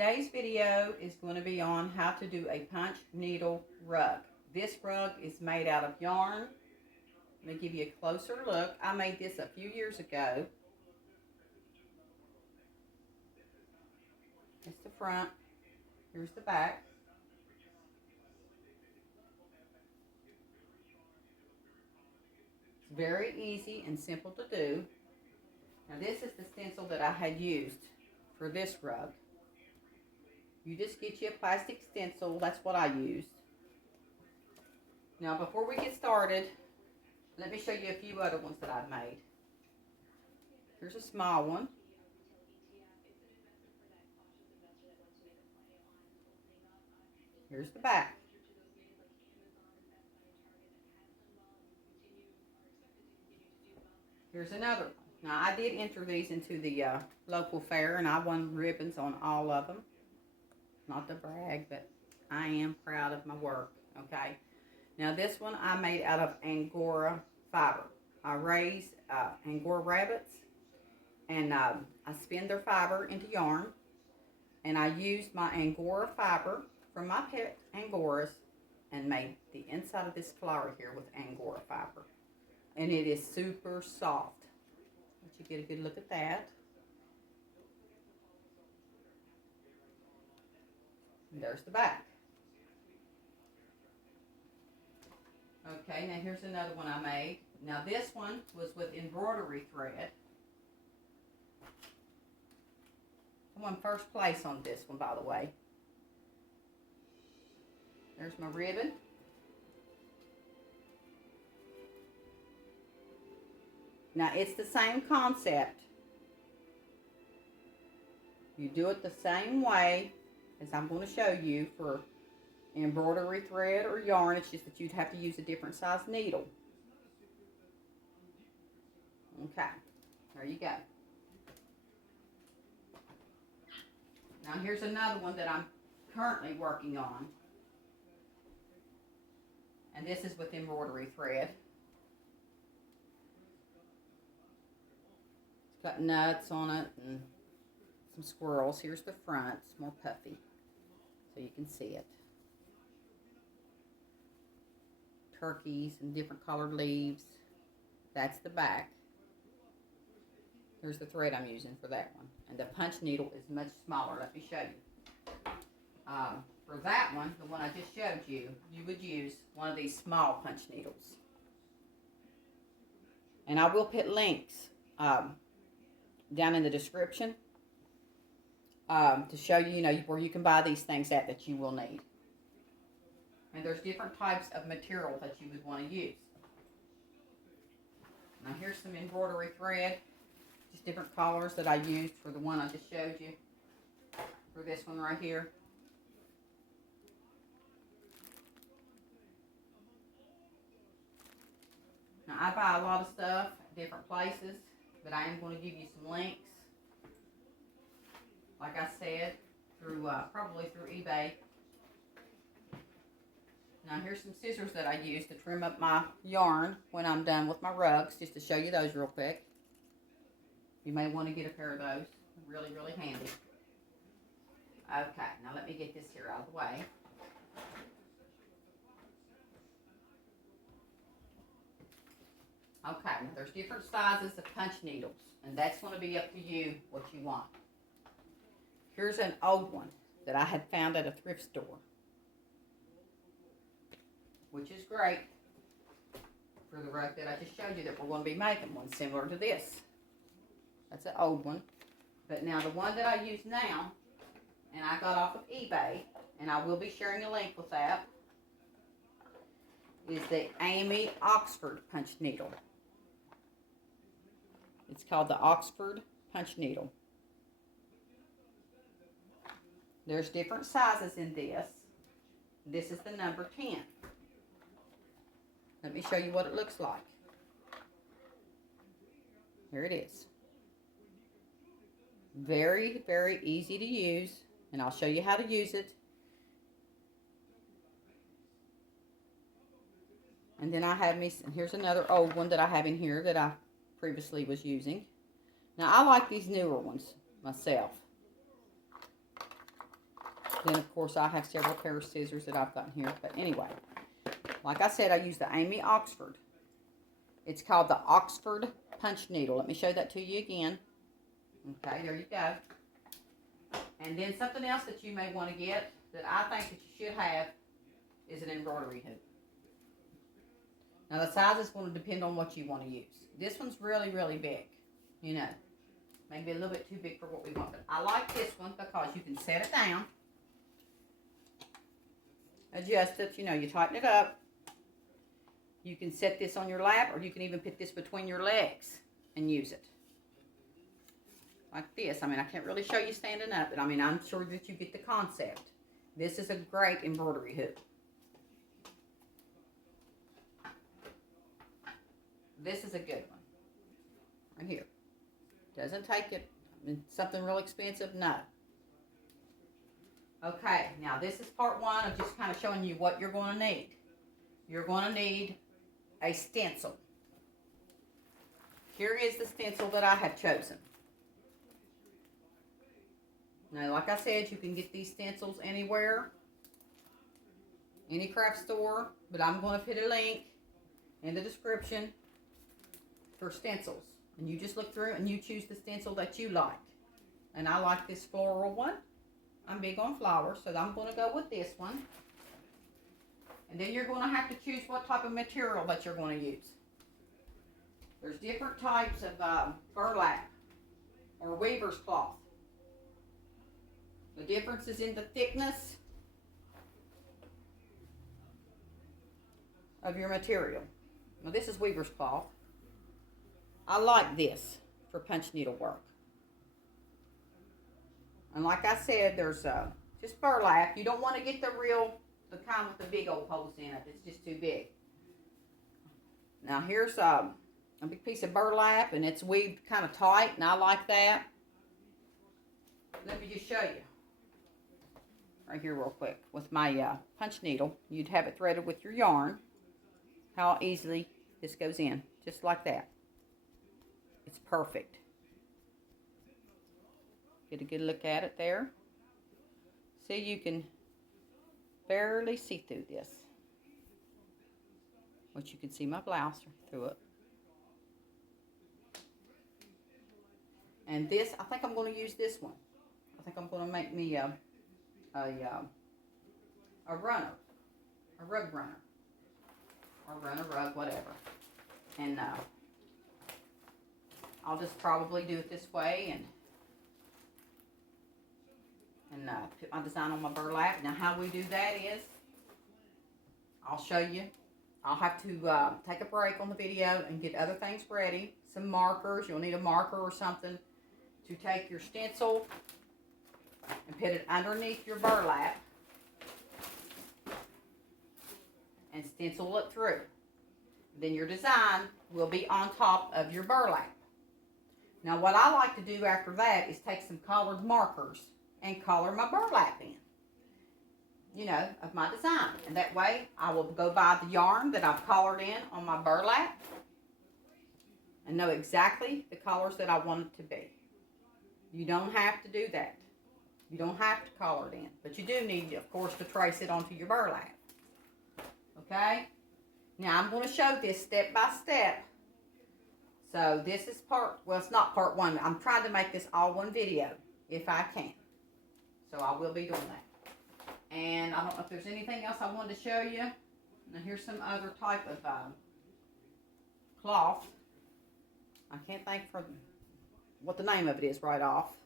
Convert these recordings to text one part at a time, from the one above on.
Today's video is going to be on how to do a punch needle rug. This rug is made out of yarn. Let me give you a closer look. I made this a few years ago. It's the front. Here's the back. It's very easy and simple to do. Now this is the stencil that I had used for this rug. You just get you a plastic stencil. That's what I used. Now before we get started, let me show you a few other ones that I've made. Here's a small one. Here's the back. Here's another one. Now I did enter these into the local fair and I won ribbons on all of them. Not to brag, but I am proud of my work, okay? Now this one I made out of Angora fiber. I raised Angora rabbits and I spin their fiber into yarn, and I used my Angora fiber from my pet Angoras and made the inside of this flower here with Angora fiber. And it is super soft. Let you get a good look at that. And there's the back. Okay, now here's another one I made. Now this one was with embroidery thread. I won first place on this one, by the way. There's my ribbon. Now it's the same concept. You do it the same way as I'm going to show you for embroidery thread or yarn. It's just that you'd have to use a different size needle. Okay, there you go. Now here's another one that I'm currently working on. And this is with embroidery thread. It's got nuts on it and some squirrels. Here's the front. It's more puffy, so you can see it. Turkeys and different colored leaves. That's the back. There's the thread I'm using for that one. And the punch needle is much smaller. Let me show you. For that one, the one I just showed you, you would use one of these small punch needles. And I will put links down in the description to show you, where you can buy these things at that you will need. And there's different types of material that you would want to use. Now here's some embroidery thread. Just different colors that I used for the one I just showed you. For this one right here. Now I buy a lot of stuff at different places, but I am going to give you some links. Like I said, through probably through eBay. Now here's some scissors that I use to trim up my yarn when I'm done with my rugs, just to show you those real quick. You may want to get a pair of those. Really, really handy. Okay, now let me get this here out of the way. Okay, now there's different sizes of punch needles, and that's going to be up to you what you want. Here's an old one that I had found at a thrift store, which is great for the rug that I just showed you that we're going to be making one similar to this. That's an old one. But now the one that I use now, and I got off of eBay, and I will be sharing a link with that, is the Amy Oxford punch needle. It's called the Oxford punch needle. There's different sizes in this. This is the number 10. Let me show you what it looks like. Here it is. Very, very easy to use, and I'll show you how to use it. And then I have me, here's another old one that I have in here that I previously was using. Now I like these newer ones myself. Then, of course, I have several pair of scissors that I've got here. But anyway, like I said, I use the Amy Oxford. It's called the Oxford Punch Needle. Let me show that to you again. Okay, there you go. And then something else that you may want to get that I think that you should have is an embroidery hoop. Now, the size is going to depend on what you want to use. This one's really, really big. You know, maybe a little bit too big for what we want. But I like this one because you can set it down, adjust it, you know, you tighten it up. You can set this on your lap, or you can even put this between your legs and use it. Like this. I mean, I can't really show you standing up, but I mean, I'm sure that you get the concept. This is a great embroidery hoop. This is a good one. Right here. Doesn't take it. I mean, something real expensive? No. Okay, now this is part one of just kind of showing you what you're going to need. You're going to need a stencil. Here is the stencil that I have chosen. Now, like I said, you can get these stencils anywhere, any craft store, but I'm going to put a link in the description for stencils. And you just look through and you choose the stencil that you like. And I like this floral one. I'm big on flowers, so I'm going to go with this one. And then you're going to have to choose what type of material that you're going to use. There's different types of burlap or weaver's cloth. The difference is in the thickness of your material. Now, this is weaver's cloth. I like this for punch needle work. And like I said, there's just burlap. You don't want to get the kind with the big old holes in it. It's just too big. Now here's a big piece of burlap, and it's weaved kind of tight, and I like that. Let me just show you. Right here real quick. With my punch needle, you'd have it threaded with your yarn. How easily this goes in. Just like that. It's perfect. Get a good look at it there. See, you can barely see through this. But you can see my blouse through it. And this, I think I'm going to use this one. I think I'm going to make me a runner. A rug runner. Or run a rug, whatever. And I'll just probably do it this way and put my design on my burlap. Now, how we do that is, I'll show you. I'll have to take a break on the video and get other things ready. Some markers. You'll need a marker or something to take your stencil and put it underneath your burlap and stencil it through. Then your design will be on top of your burlap. Now, what I like to do after that is take some colored markers and color my burlap in, you know, of my design. And that way, I will go by the yarn that I've colored in on my burlap and know exactly the colors that I want it to be. You don't have to do that. You don't have to color it in. But you do need, of course, to trace it onto your burlap. Okay? Now, I'm going to show this step by step. So, this is it's not part one. I'm trying to make this all one video, if I can. So, I will be doing that. And I don't know if there's anything else I wanted to show you. Now, here's some other type of cloth. I can't think for what the name of it is right off.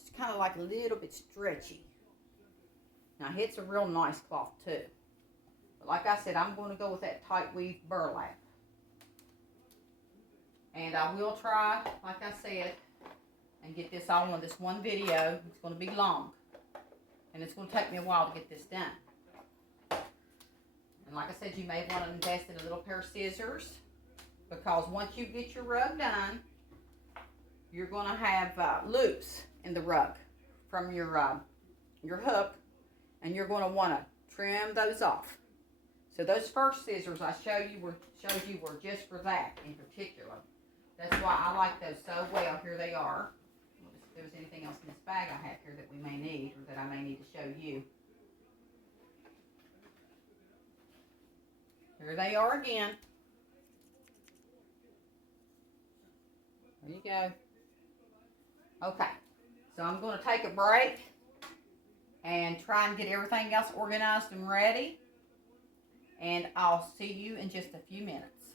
It's kind of like a little bit stretchy. Now, it's a real nice cloth, too. But like I said, I'm going to go with that tight weave burlap. And I will try, like I said, and get this all on this one video. It's going to be long. And it's going to take me a while to get this done. And like I said, you may want to invest in a little pair of scissors. Because once you get your rug done, you're going to have loops in the rug from your hook. And you're going to want to trim those off. So those first scissors I showed you were just for that in particular. That's why I like those so well. Here they are. We'll just there's anything else in this bag I have here that we may need or that I may need to show you. Here they are again. There you go. Okay, so I'm going to take a break and try and get everything else organized and ready. And I'll see you in just a few minutes.